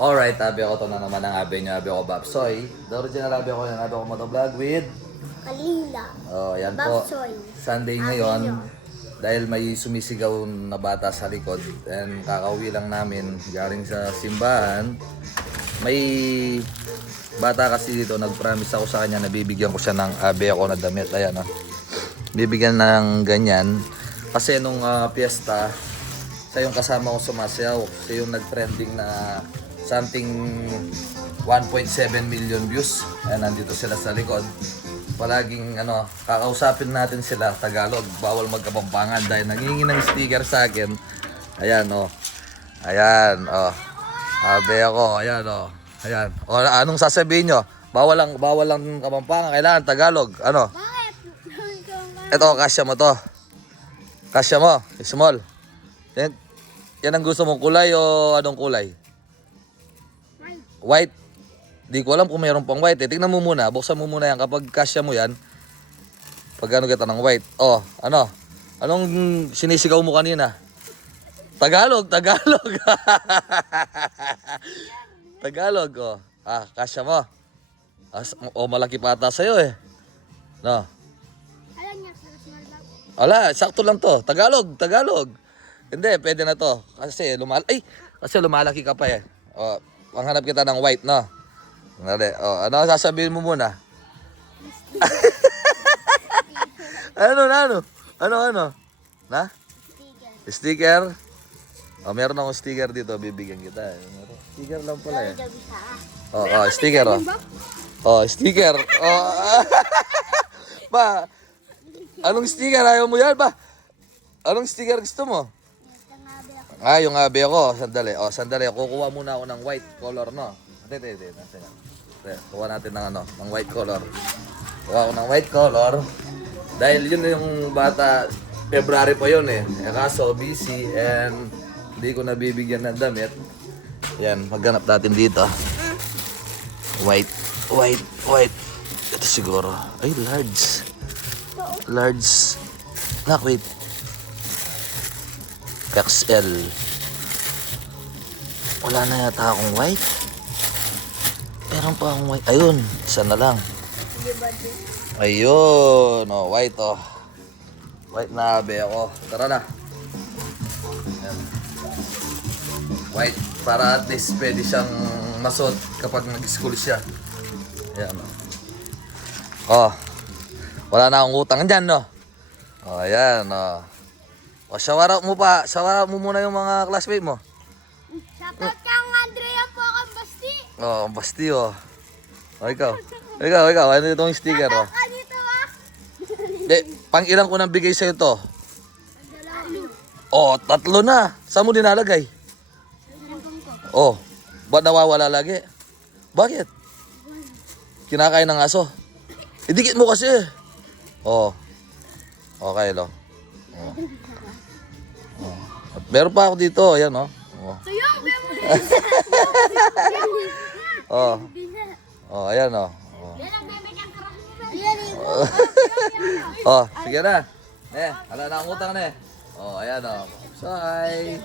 Alright, abi ako to na naman ang abi niya, abi ako Babsoy. The original abi ako yung abi ako motovlog with... Kalila. Oh, yan po. Babsoy. Sunday ngayon. Dahil may sumisigaw na bata sa likod. And kakauwi lang namin galing sa simbahan. May bata kasi dito, nag-promise ako sa kanya na bibigyan ko siya ng abi ako na damit. Ayan, oh. Bibigyan ng ganyan. Kasi nung piyesta, siya yung kasama ko sumasayaw. Siya yung nag-trending na something 1.7 million views. Ayan, nandito sila sa likod. Palaging kakausapin natin sila Tagalog. Bawal magkapampangan dahil nangingi ng sticker sa akin. Ayan, oh. Ayan, oh. Abi ako, ayan, oh. Ayan. O, anong sasabihin nyo? Bawal lang kapampangan. Kailangan Tagalog. Ano? Bakit? Ito, kasya mo to. Kasya mo, small. Yan ang gusto mong kulay o anong kulay? White. Di ko alam kung mayroon pang white. Tingnan mo muna. Buksan mo muna yan. Kapag kasya mo yan, pag kita ng white. Oh, ano? Anong sinisigaw mo kanina? Tagalog. Tagalog, oh. Kasya mo. Malaki pa ata sa'yo eh. No? Alam niya, small bag. Wala, sakto lang to. Tagalog. Hindi, pwede na to. Kasi lumalaki ka pa eh. Oh, panghanap kita ng white, no? Dali. Oh, ano sasabihin mo muna? Ano? Na? Sticker? Oh, meron akong sticker dito, bibigyan kita. Sticker lang pala eh. Sticker oh. Oh, sticker. Oh. Ba, anong sticker? Ayaw mo yan ba? Anong sticker gusto mo? Yung abi ako. Sandali. Kukuha muna ako ng white color, no? Hindi. Kuha natin ng white color. Kuha ako ng white color. Dahil yun yung bata, February pa yun eh. Kaso busy and hindi ko nabibigyan ng damit. Yan, maghanap natin dito. White. Ito siguro. Ay, large. Wait. XL. Wala na yata akong white. Meron pa akong white. Ayun, isa na lang. Ayun, white oh. White na abi ako. Tara na. Ayan. White, para at least pwede siyang masuot kapag nag-school siya. Ayan oh. Wala na akong utang dyan, no? Ayan oh. Shout out mo muna yung mga classmate mo. Shoutout kang Andrea po kang Basti. Ang Basti oh. Ikaw. Ano itong sticker oh? Ka dito ah. Pang ilang ko nang bigay sa'yo to? Oh, 3 na. Saan mo dinalagay? Oh, ba't nawawala lagi? Bakit? Kinakain ng aso? Idikit mo kasi. Oh. Okay, lo. Oh. Meron pa ako dito, ayan oh. Ayan oh. Sige na. Wala na ang utang na eh. Ayan oh. Bye.